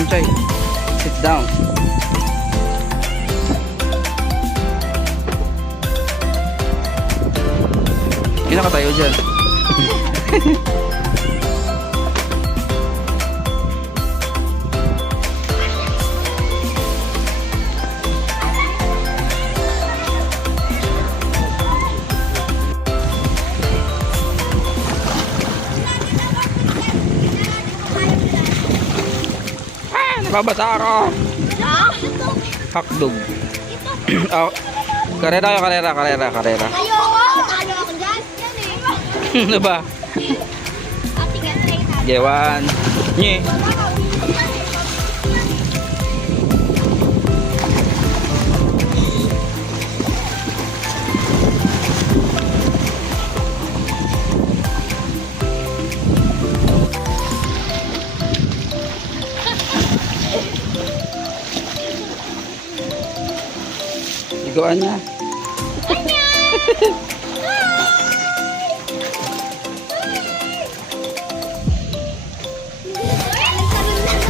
dyan, Chay. Sit down. Hindi nakatayo dyan. Babasa ako. Hotdog. Oh, karera. Ayoko. Talo ako dyan. Yan eh. Ano ba? Gewan. Nye. Ligoan niya.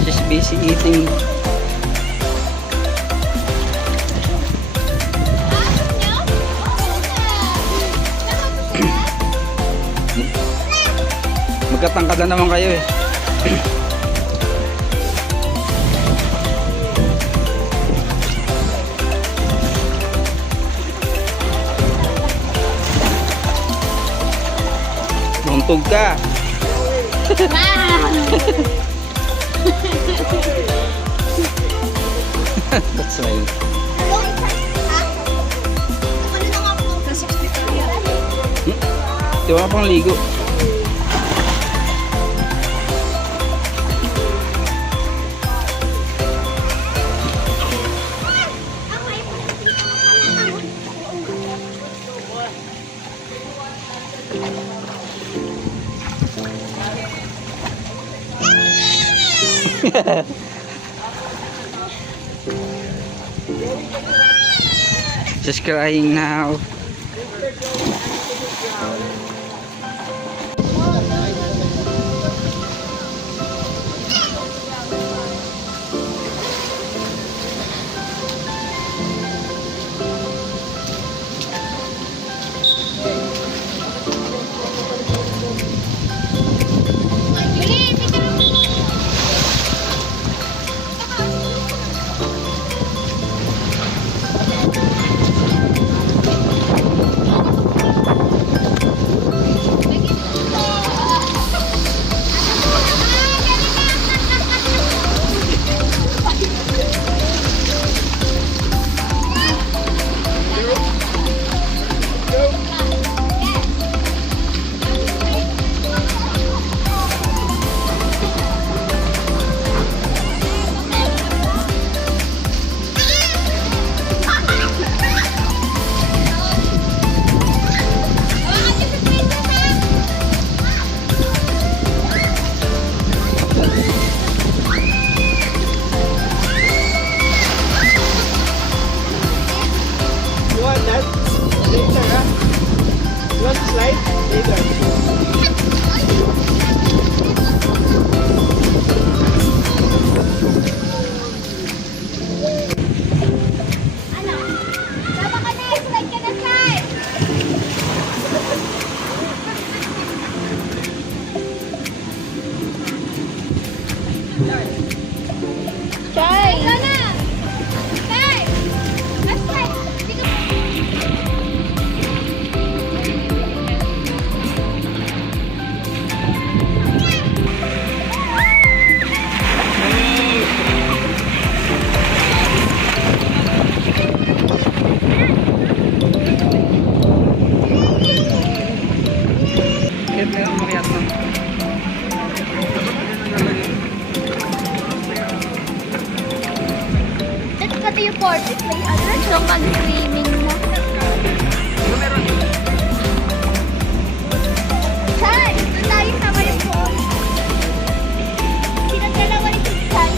She's busy eating. Magkatangkad na naman kayo eh. Buntog ka. That's right. Di ba pang ligo? Just crying now. Pati yung 40 play address, so mag-streaming na. Chan! Doon tayo sama yung phone. Sinagdalawa ni Chan.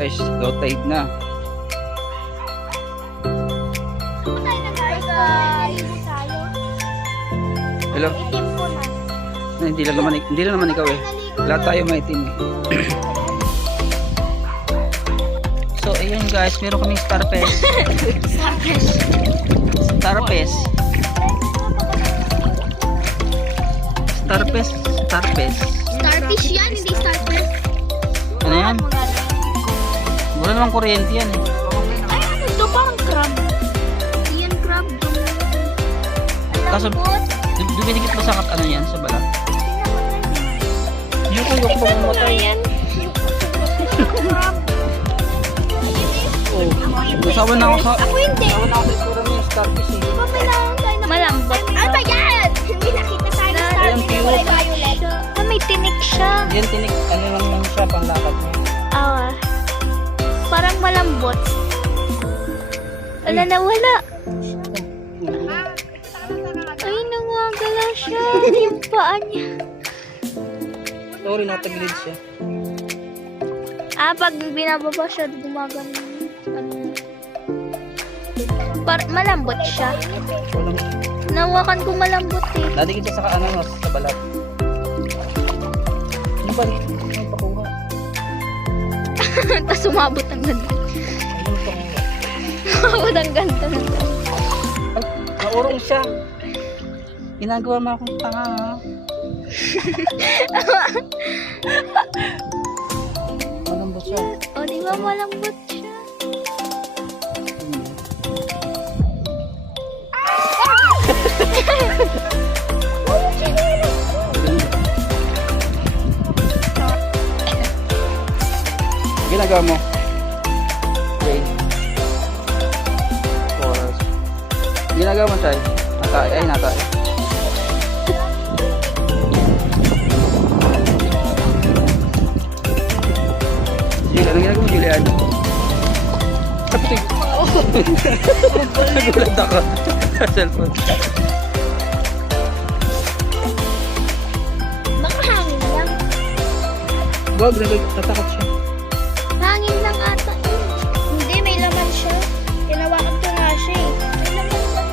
Guys, low tide na. Tayo na guys. Tayo. Hello? Itim ko na. Hindi lang naman ikaw eh. Lahat tayo maitim eh. So, ayun guys, meron kaming starfish. Starfish. Starfish. Starfish. Starfish yan, hindi starfish. Ano yan? Wala namang kuryente yan eh. Ay, ano ito? Parang crab. Yan, crab. Kaso, dumidikit ba sa ano yan, sa balat? Yung kuyok pa mamatay. Crab. Oh, nasawa na ako sa... Ako hindi. Nasawa na ako sa itsura niya, starfish eh. Diba kailangan tayo na... Malambot. Ano ba yan? Hindi nakita tayo ng starfish. cute. Violet. May tinik siya. Yan tinik, ano lang yan siya, panglakad mo. Parang malambot. Wala na wala. Ay, nawagala siya. Yung paa niya. Sorry, nakataglid siya. Pag binababa siya, gumagano. Malambot siya. Walang... Nawakan ko malambot eh. Nadikit siya sa ano, sa balat. Ano ba? Ano pakuha? Tapos sumabot ang ganda. Ano pakuha? Sumabot ang ganda. Ay, naurong siya. Ginagawa mo akong tanga ha. Malambot siya. O, di ba malambot siya? Ginagawa mo? Okay. Forest. Ginagawa mo tayo? Natay. Ay, natay. Julian, anong ginagawa mo, Julian? Kapit. Nagulat ako. Cellphone. Baka hangin lang. Wag, natatakot siya. Hangin lang ata. Hindi, may laman siya. Tinawakan ko nga siya eh. May laman siya.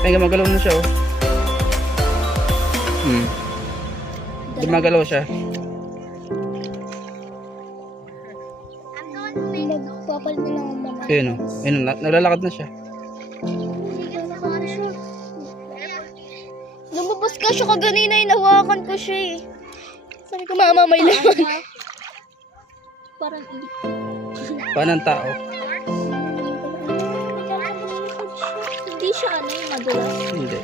Ay, gumagalaw na siya, oh. Gumagalaw siya. Nagpapal na lang ang mama. Ayun, oh. Ayun, naglalakad na siya. Lumabas ka siya kaganina, inawakan ko siya eh. Sabi ko, mama, may laman. Parang Paano ang tao? hindi siya ano yung madulas. Hindi.